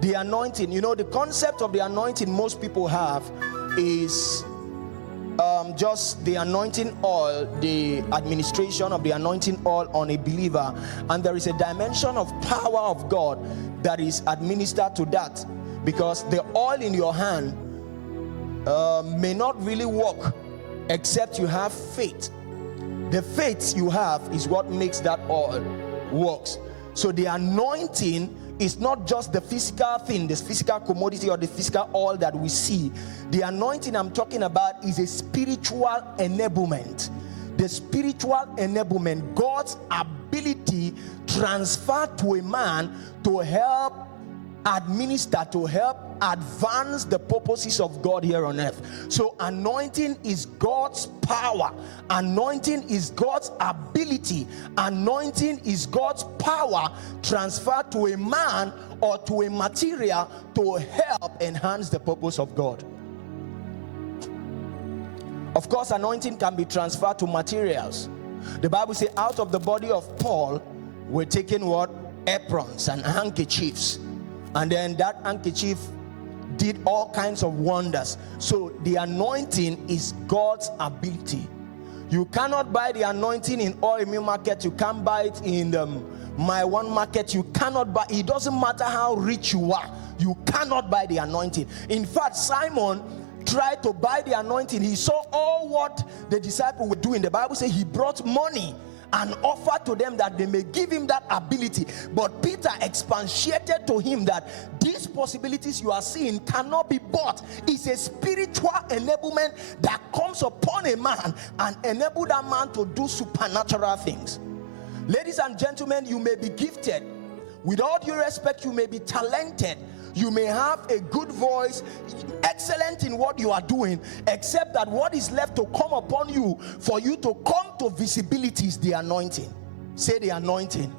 The anointing, you know, the concept of the anointing most people have is just the anointing oil, the administration of the anointing oil on a believer, and there is a dimension of power of God that is administered to that, because the oil in your hand may not really work except you have faith. The faith you have is what makes that oil works. So the anointing is not just the physical thing, this physical commodity or the physical oil that we see. The anointing I'm talking about is a spiritual enablement. The spiritual enablement, God's ability transferred to a man to help administer, to help advance the purposes of God here on earth. So anointing is God's power, anointing is God's ability, anointing is God's power transferred to a man or to a material to help enhance the purpose of God. Of course, anointing can be transferred to materials. The Bible says out of the body of Paul were taken what? Aprons and handkerchiefs, and then that handkerchief did all kinds of wonders. So the anointing is God's ability. You cannot buy the anointing in oil market. You can't buy it in the My One market. You cannot buy it. Doesn't matter how rich you are, you cannot buy the anointing. In fact, Simon tried to buy the anointing. He saw all what the disciples were doing. The Bible says he brought money and offered to them that they may give him that ability. But Peter expatiated to him that these possibilities you are seeing cannot be bought. It's a spiritual enablement that comes upon a man and enable that man to do supernatural things. Ladies and gentlemen, you may be gifted. With all due respect, you may be talented. You may have a good voice, excellent in what you are doing, except that what is left to come upon you for you to come to visibility is the anointing. Say the anointing.